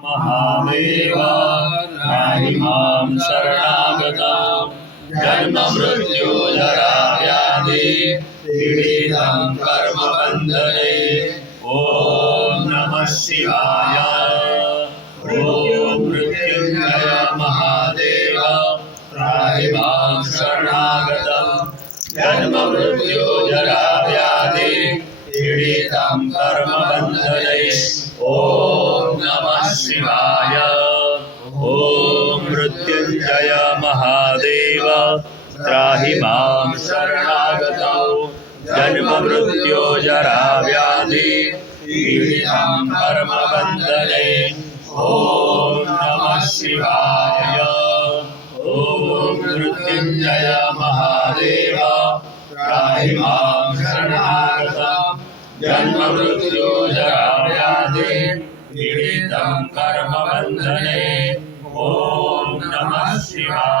महादेव त्राहि मां शरणागतां जन्म मृत्यु जरा व्याधि पीडितं कर्मबन्धने ॐ नमः शिवाय। ॐ मृत्युञ्जय महादेव त्राहि मां शरणागतं जन्म मृत्यु जरा व्याधि पीडितं कर्मबन्धने ॐ नमः शिवाय। ॐ मृत्युञ्जय महादेव त्राहि मां शरणागतौ जन्म मृत्यु जरा व्याधि पीडितं कर्मबन्धने ॐ नमः शिवाय। ॐ मृत्युञ्जय महादेव त्राहि मां शरणागतं जन्म मृत्यु जरा व्याधि पीडितं कर्मबन्धने ॐ नमः शिवाय।